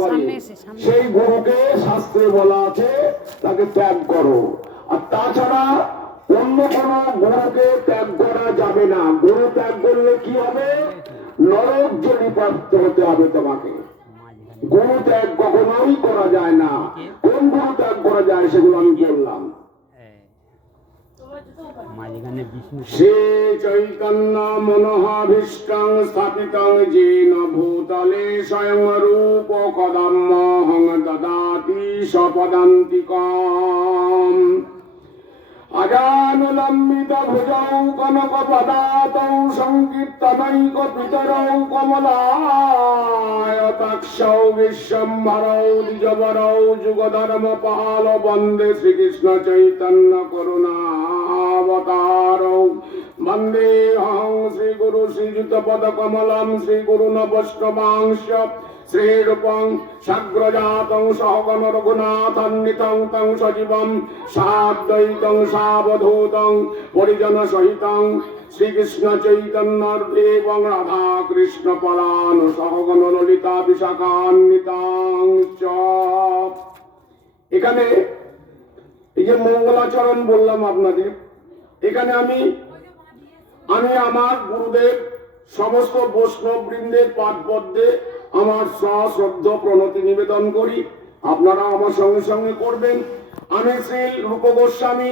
করে সেই গুরুকে শাস্ত্রে বলা আছে তাকে ত্যাগ করো। আর তাছাড়া অন্য কোন গুরুকে ত্যাগ করা যাবে না। গুরু ত্যাগ করলে কি হবে? নরক জনিপ্রাপ্ত হতে হবে তোমাকে। গুরু ত্যাগ কখনোই করা যায় না। কোন গুরু ত্যাগ করা যায় সেগুলো আমি বললাম। শ্রী চৈতন্য মনোহাভীষ্টং স্থাপিতং যেন ভূতলে স্বয়ং রূপ কদম্মহং দদাতি স্বপদান্তিকম। আজানুলম্বিত ভুজৌ কনক পদাতৌ সংকীর্তনৈক পিতরৌ কমলায়তাক্ষৌ বিশ্বম্ভরৌ দ্বিজবরৌ যুগধর্ম পাল বন্দে শ্রীকৃষ্ণ চৈতন্য করুণাবতারৌ। বন্দেহং শ্রীগুরু শ্রীযুত পদ কমলম শ্রীগুরুন বৈষ্ণবাংশ শ্রীরূপং সাগ্রজাতং সহগণ রঘুনাথান্বিতং তং সজীবং সাদ্বৈতং সাবধূতং পরিজন সহিতং শ্রীকৃষ্ণ চৈতন্যর এবং রাধা কৃষ্ণ পরান সহগণ ললিতা বিশাখান্বিতাং চ। এখানে এই যে মঙ্গলাচরণ বললাম আপনাদের, এখানে আমি আমার গুরুদেব সমস্ত বৈষ্ণব বৃন্দের পাদ পদ্মে আমার সশ্রদ্ধ প্রণতি নিবেদন করি। আপনারা আমার সঙ্গে সঙ্গে করবেন। আমি শ্রী রূপ গোস্বামী